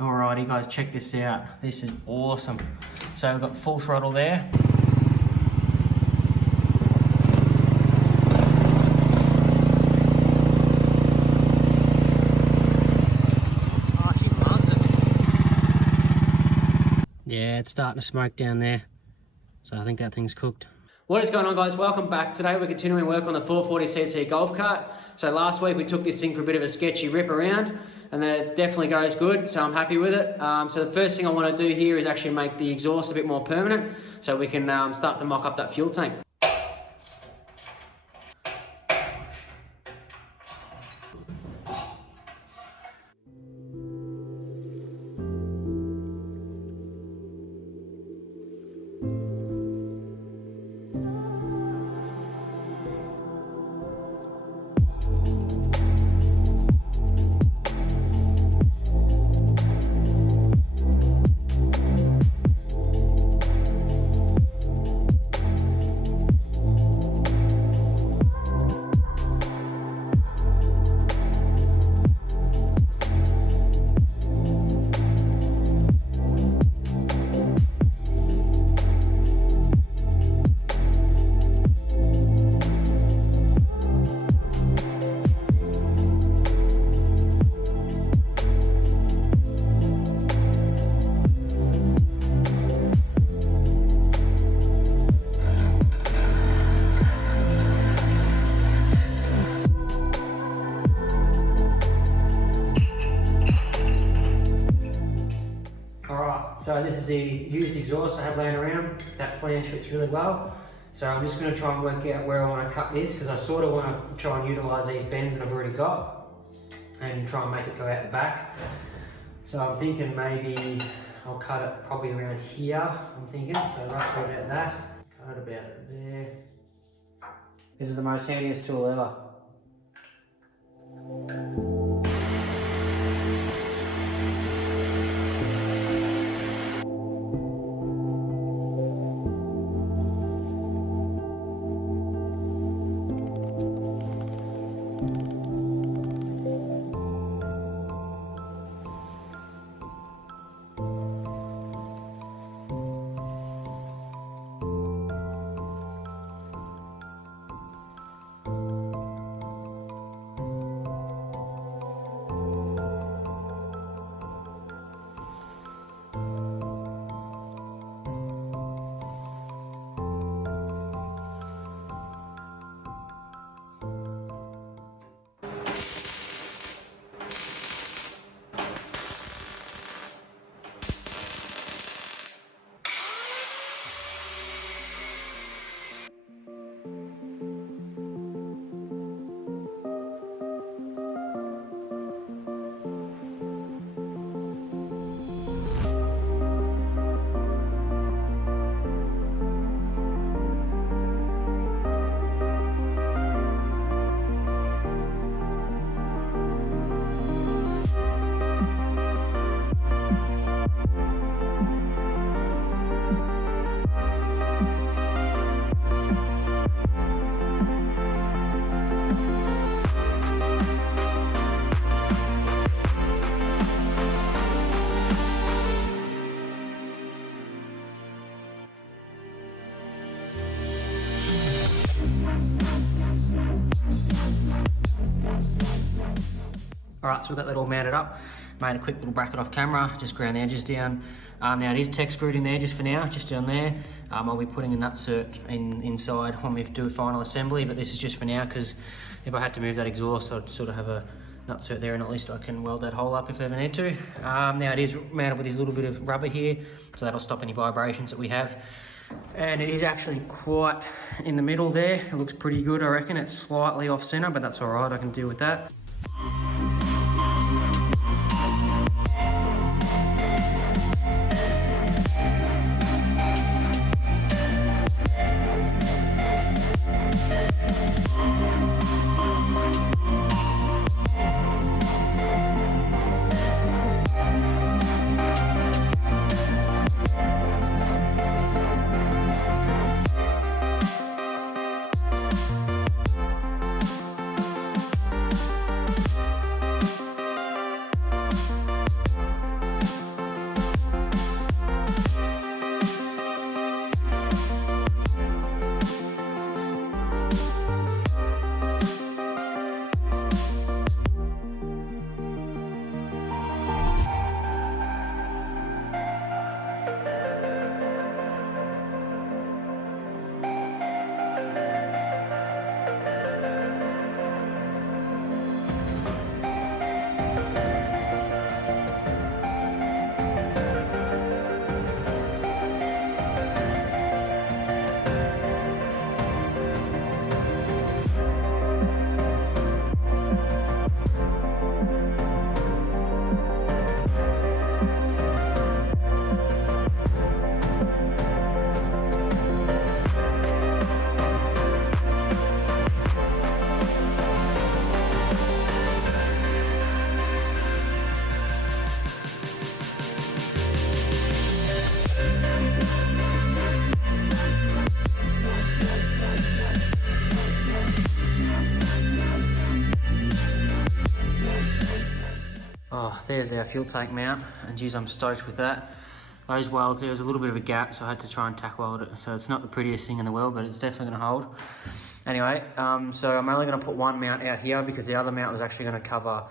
Alrighty guys, check this out. This is awesome. So we've got full throttle there. Oh, she loves it. Yeah, it's starting to smoke down there. So I think that thing's cooked. What is going on, guys? Welcome back. Today we're continuing work on the 440cc golf cart. So last week we took this thing for a bit of a sketchy rip around, and then it definitely goes good, so I'm happy with it. So the first thing I want to do here is actually make the exhaust a bit more permanent so we can start to mock up that fuel tank. So this is the used exhaust I have laying around. That flange fits really well. So I'm just going to try and work out where I want to cut this, because I sort of want to try and utilise these bends that I've already got and try and make it go out the back. So I'm thinking maybe I'll cut it probably around here, I'm thinking. So roughly about that. Cut it about there. This is the most handiest tool ever. Alright, so we've got that all mounted up. Made a quick little bracket off camera, just ground the edges down. Now it is tech screwed in there just for now, just down there. I'll be putting a nut-cert inside when we do a final assembly, but this is just for now, because if I had to move that exhaust, I'd sort of have a nut-cert there, and at least I can weld that hole up if I ever need to. Now it is mounted with this little bit of rubber here, so that'll stop any vibrations that we have. And it is actually quite in the middle there. It looks pretty good, I reckon. It's slightly off center, but that's all right, I can deal with that. there's our fuel tank mount, and geez, I'm stoked with that. Those welds, there was a little bit of a gap, so I had to try and tack weld it. So it's not the prettiest thing in the world, but it's definitely gonna hold. Anyway, so I'm only gonna put one mount out here because the other mount was actually gonna cover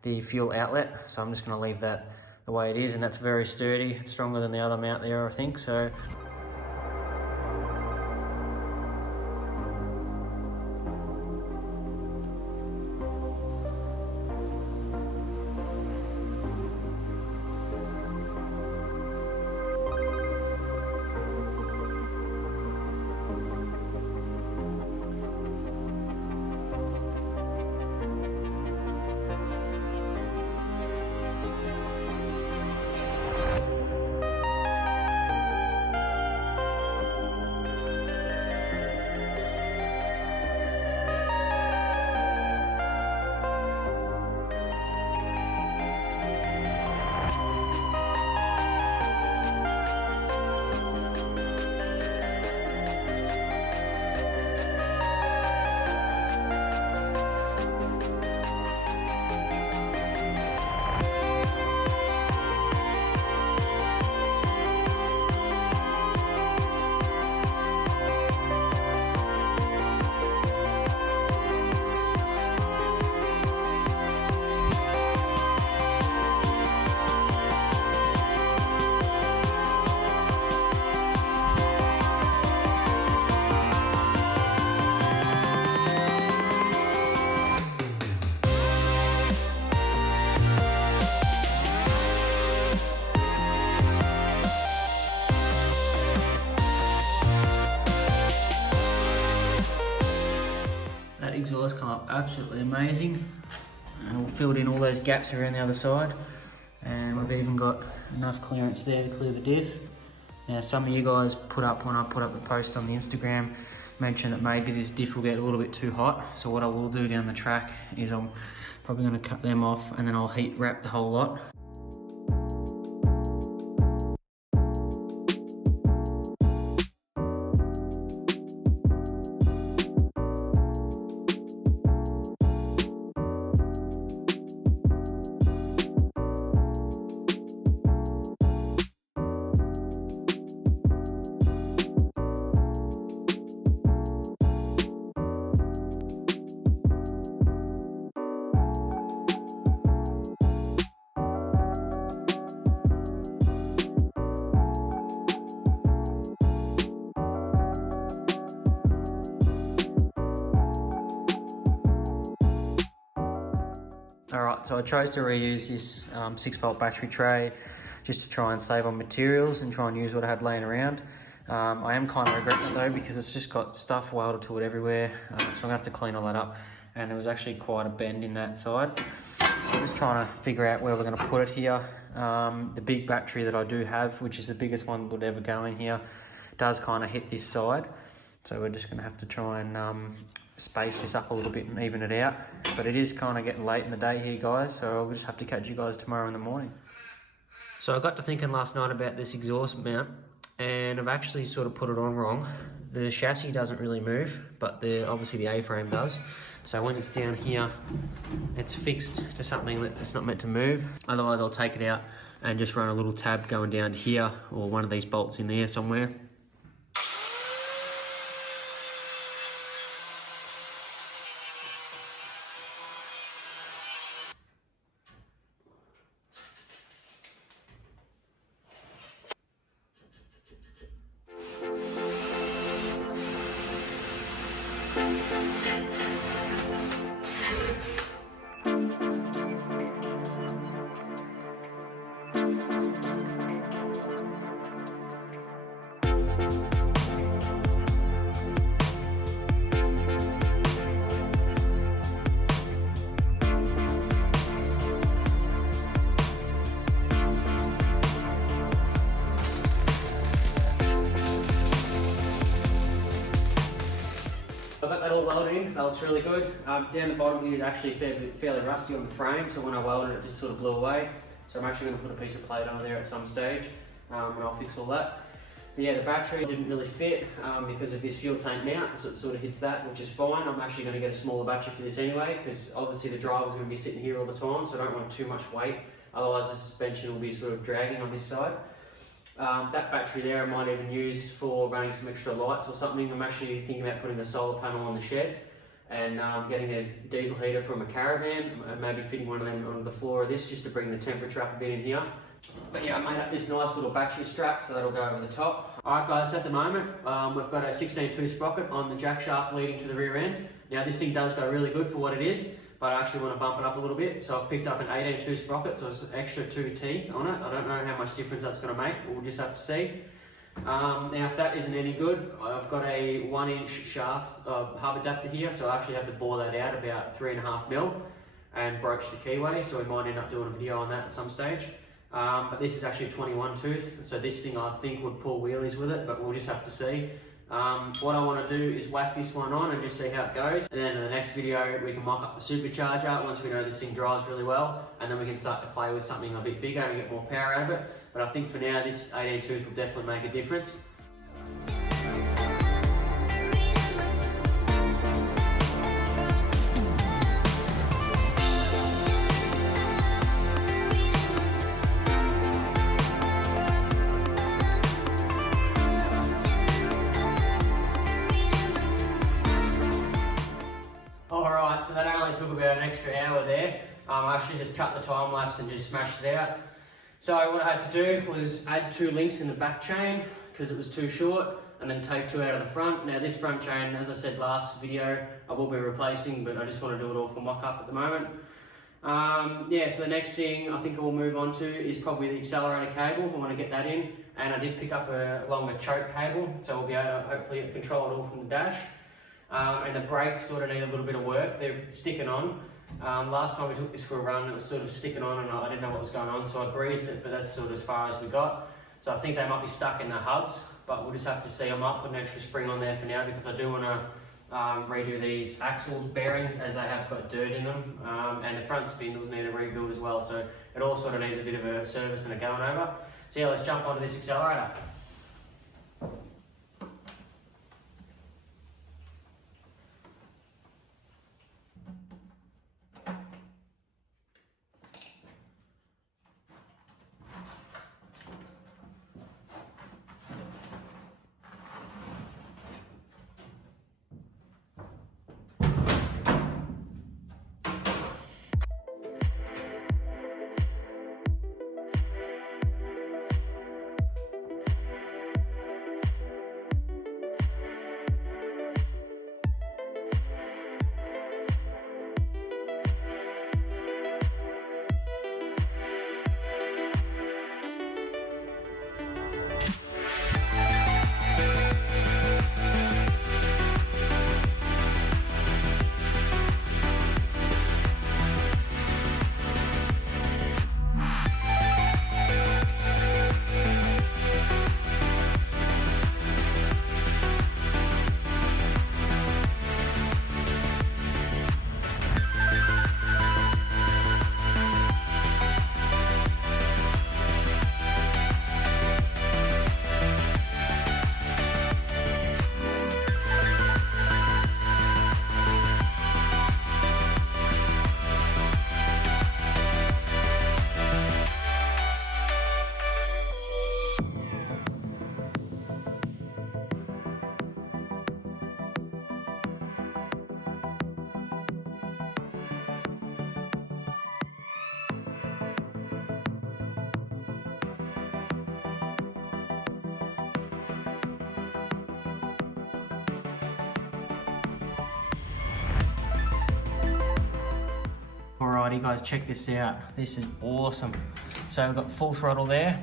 the fuel outlet. So I'm just gonna leave that the way it is, and that's very sturdy. It's stronger than the other mount there, I think. So exhaust come up absolutely amazing, and we've filled in all those gaps around the other side, and we've even got enough clearance there to clear the diff. Now some of you guys put up, when I put up the post on the Instagram, mentioned that maybe this diff will get a little bit too hot. So what I will do down the track is I'm probably going to cut them off, and then I'll heat wrap the whole lot. Alright, so I chose to reuse this 6-volt battery tray just to try and save on materials and try and use what I had laying around. I am kind of regretting it though, because it's just got stuff welded to it everywhere, so I'm going to have to clean all that up. And there was actually quite a bend in that side. I'm just trying to figure out where we're going to put it here. The big battery that I do have, which is the biggest one that would ever go in here, does kind of hit this side. So we're just going to have to try and space this up a little bit and even it out. But it is kind of getting late in the day here, guys, so I'll just have to catch you guys tomorrow in the morning. So I got to thinking last night about this exhaust mount, and I've actually sort of put it on wrong. The chassis doesn't really move, but obviously the A-frame does. So when it's down here, it's fixed to something that's not meant to move. Otherwise I'll take it out and just run a little tab going down here, or one of these bolts in there somewhere. I've got that all welded in, that looks really good. Down the bottom here is actually fairly rusty on the frame, so when I welded it, it just sort of blew away. So I'm actually going to put a piece of plate on there at some stage, and I'll fix all that. But yeah, the battery didn't really fit because of this fuel tank mount, so it sort of hits that, which is fine. I'm actually going to get a smaller battery for this anyway, because obviously the driver's going to be sitting here all the time, so I don't want too much weight otherwise the suspension will be sort of dragging on this side. That battery there I might even use for running some extra lights or something. I'm actually thinking about putting a solar panel on the shed and getting a diesel heater from a caravan and maybe fitting one of them on the floor of this just to bring the temperature up a bit in here. But yeah, I made up this nice little battery strap, so that'll go over the top. Alright guys, at the moment we've got a 16.2 sprocket on the jack shaft leading to the rear end. Now this thing does go really good for what it is, but I actually want to bump it up a little bit. So I've picked up an 18.2 sprocket, so it's an extra 2 teeth on it. I don't know how much difference that's going to make, we'll just have to see. Now if that isn't any good, I've got a 1-inch shaft hub adapter here, so I actually have to bore that out about 3.5mm and broach the keyway, so we might end up doing a video on that at some stage. But this is actually 21 tooth, so this thing I think would pull wheelies with it, but we'll just have to see. What I want to do is whack this one on and just see how it goes, and then in the next video we can mock up the supercharger once we know this thing drives really well, and then we can start to play with something a bit bigger and get more power out of it. But I think for now this 18 tooth will definitely make a difference. Alright, so that only took about an extra hour there. I actually just cut the time lapse and just smashed it out. So what I had to do was add 2 links in the back chain because it was too short, and then take 2 out of the front. Now this front chain, as I said last video, I will be replacing, but I just want to do it all for mock-up at the moment. Yeah, so the next thing I think I will move on to is probably the accelerator cable. I want to get that in, and I did pick up a longer choke cable, so we'll be able to hopefully control it all from the dash. And the brakes sort of need a little bit of work. They're sticking on. Last time we took this for a run, it was sort of sticking on and I didn't know what was going on, so I greased it, but that's sort of as far as we got. So I think they might be stuck in the hubs, but we'll just have to see. I might put an extra spring on there for now because I do want to redo these axle bearings as they have got dirt in them, and the front spindles need a rebuild as well, so it all sort of needs a bit of a service and a going over. So yeah, let's jump onto this accelerator. Alrighty guys, check this out. This is awesome. So we've got full throttle there.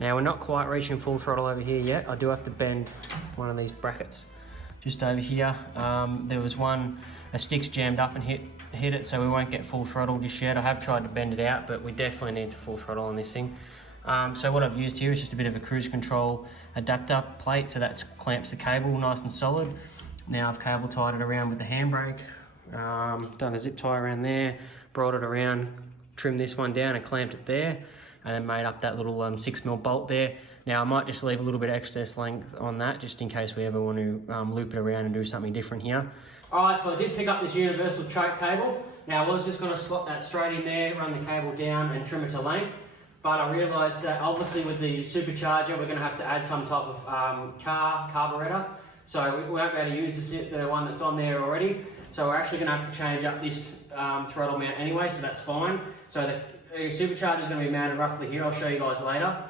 Now we're not quite reaching full throttle over here yet. I do have to bend one of these brackets just over here. There was a stick's jammed up and hit it, so we won't get full throttle just yet. I have tried to bend it out, but we definitely need full throttle on this thing. So what I've used here is just a bit of a cruise control adapter plate, so that clamps the cable nice and solid. Now I've cable tied it around with the handbrake, done a zip tie around there, brought it around, trimmed this one down and clamped it there, and then made up that little 6mm bolt there. Now I might just leave a little bit of excess length on that just in case we ever want to loop it around and do something different here. Alright, so I did pick up this universal choke cable. Now I was just going to slot that straight in there, run the cable down and trim it to length, but I realised that obviously with the supercharger we're going to have to add some type of carburetor, so we won't be able to use the one that's on there already, so we're actually going to have to change up this throttle mount anyway, so that's fine. So the supercharger is going to be mounted roughly here, I'll show you guys later.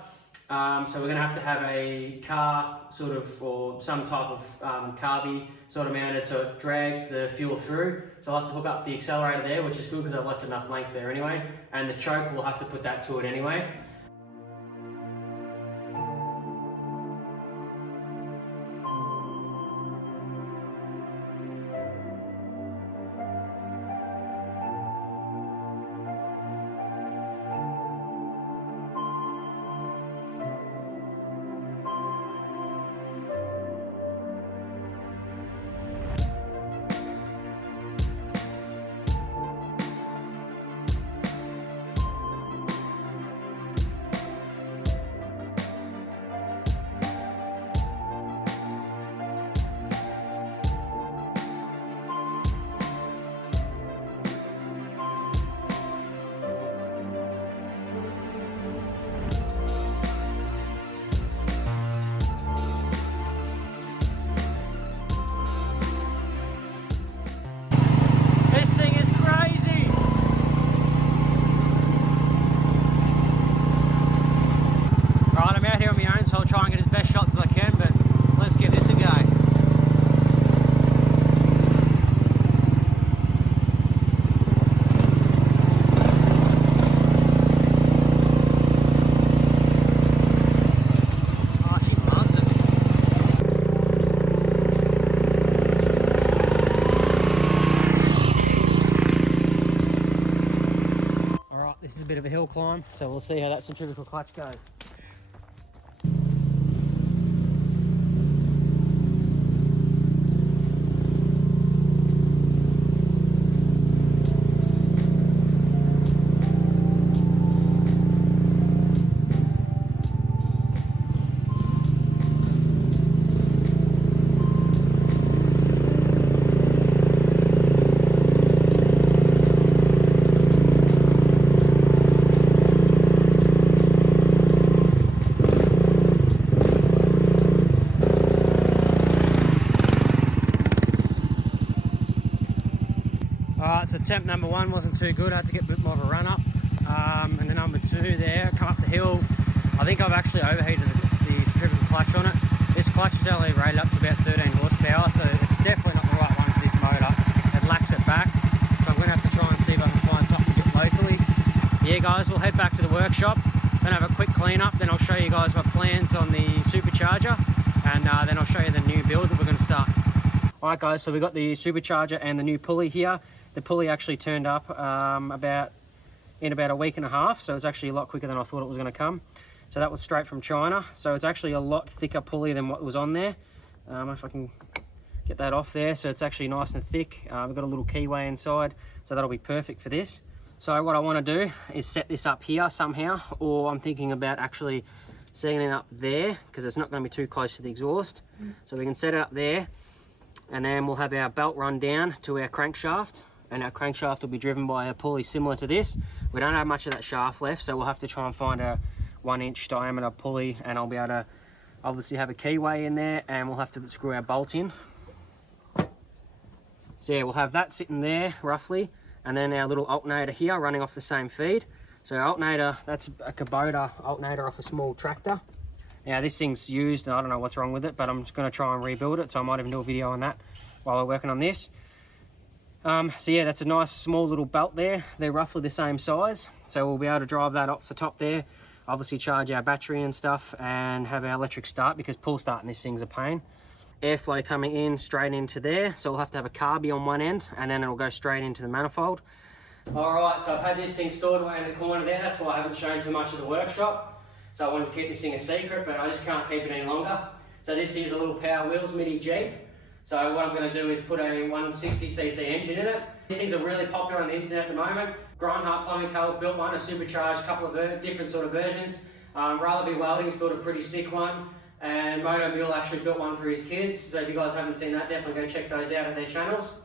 So we're going to have a car sort of, or some type of carby sort of mounted so it drags the fuel through. So I'll have to hook up the accelerator there, which is good because I've left enough length there anyway. And the choke, we'll have to put that to it anyway. This is a bit of a hill climb, so we'll see how that centrifugal clutch goes. Alright, so temp number one wasn't too good, I had to get a bit more of a run up. And then number two there, come up the hill. I think I've actually overheated the centrifugal clutch on it. This clutch is only rated up to about 13 horsepower, so it's definitely not the right one for this motor. It lacks it back, so I'm going to have to try and see if I can find something a bit locally. Yeah guys, we'll head back to the workshop, then have a quick clean up, then I'll show you guys my plans on the supercharger, and then I'll show you the new build that we're going to start. Alright guys, so we've got the supercharger and the new pulley here. The pulley actually turned up in about a week and a half, so it's actually a lot quicker than I thought it was going to come. So that was straight from China, so it's actually a lot thicker pulley than what was on there. If I can get that off there, so it's actually nice and thick. We've got a little keyway inside, so that'll be perfect for this. So what I want to do is set this up here somehow, or I'm thinking about actually setting it up there, because it's not going to be too close to the exhaust. So we can set it up there, and then we'll have our belt run down to our crankshaft. And our crankshaft will be driven by a pulley similar to this. We don't have much of that shaft left, so we'll have to try and find a 1-inch diameter pulley, and I'll be able to obviously have a keyway in there, and we'll have to screw our bolt in. So yeah, we'll have that sitting there roughly, and then our little alternator here running off the same feed. So our alternator, that's a Kubota alternator off a small tractor. Now this thing's used and I don't know what's wrong with it, but I'm just going to try and rebuild it, so I might even do a video on that while we're working on this. So yeah, that's a nice small little belt there. They're roughly the same size, so we'll be able to drive that off the top there, obviously charge our battery and stuff, and have our electric start, because pull starting this thing's a pain. Airflow coming in straight into there, so we'll have to have a carby on one end, and then it'll go straight into the manifold. Alright, so I've had this thing stored away in the corner there, that's why I haven't shown too much of the workshop. So I wanted to keep this thing a secret, but I just can't keep it any longer. So this is a little Power Wheels Mini Jeep. So what I'm going to do is put a 160cc engine in it. These things are really popular on the internet at the moment. Grindhart Plumbing Co. have built one, a supercharged, couple of different sort of versions. Rutherby Welding's built a pretty sick one, and Moto Mule actually built one for his kids. So if you guys haven't seen that, definitely go check those out at their channels.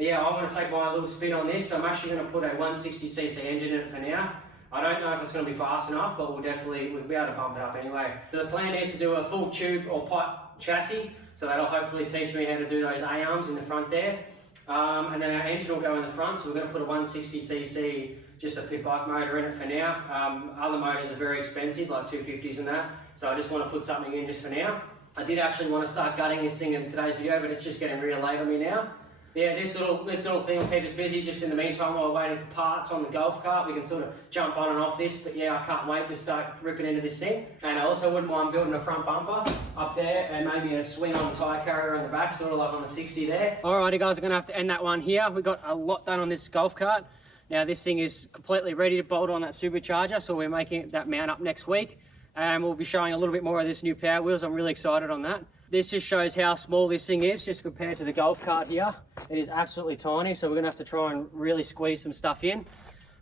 But yeah, I want to take my little spin on this, so I'm actually going to put a 160cc engine in it for now. I don't know if it's going to be fast enough, but we'll be able to bump it up anyway. So the plan is to do a full tube or pipe chassis, so that'll hopefully teach me how to do those A-arms in the front there. And then our engine will go in the front, so we're going to put a 160cc, just a pit bike motor in it for now. Other motors are very expensive, like 250s and that, so I just want to put something in just for now. I did actually want to start gutting this thing in today's video, but it's just getting real late on me now. Yeah, this little thing will keep us busy just in the meantime while we're waiting for parts on the golf cart. We can sort of jump on and off this, but yeah, I can't wait to start ripping into this thing. And I also wouldn't mind building a front bumper up there and maybe a swing-on tyre carrier on the back, sort of like on the 60 there. Alrighty guys, I'm going to have to end that one here. We've got a lot done on this golf cart. Now this thing is completely ready to bolt on that supercharger, so we're making that mount up next week. And we'll be showing a little bit more of this new power wheels. I'm really excited on that. This just shows how small this thing is, just compared to the golf cart here. It is absolutely tiny, so we're going to have to try and really squeeze some stuff in.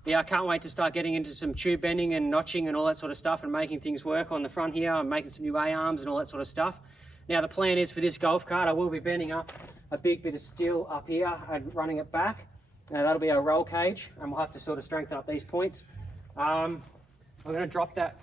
Yeah, I can't wait to start getting into some tube bending and notching and all that sort of stuff and making things work on the front here and making some new A-arms and all that sort of stuff. Now the plan is for this golf cart, I will be bending up a big bit of steel up here and running it back. Now that'll be our roll cage, and we'll have to sort of strengthen up these points. I'm going to drop that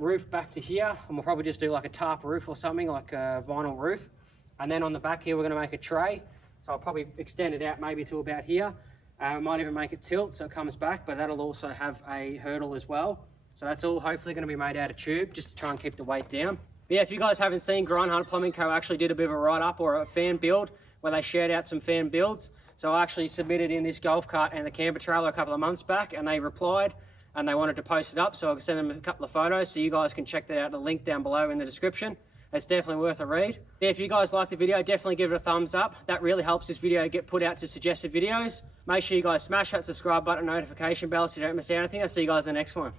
roof back to here, and we'll probably just do like a tarp roof or something, like a vinyl roof. And then on the back here we're going to make a tray, so I'll probably extend it out maybe to about here. Might even make it tilt so it comes back, but that'll also have a hurdle as well. So that's all hopefully going to be made out of tube, just to try and keep the weight down. But yeah, if you guys haven't seen, Grindhunter Plumbing Co. actually did a bit of a write-up or a fan build where they shared out some fan builds. So I actually submitted in this golf cart and the camper trailer a couple of months back, and they replied and they wanted to post it up, so I'll send them a couple of photos so you guys can check that out, the link down below in the description. It's definitely worth a read. Yeah, if you guys like the video, definitely give it a thumbs up. That really helps this video get put out to suggested videos. Make sure you guys smash that subscribe button, notification bell so you don't miss anything. I'll see you guys in the next one.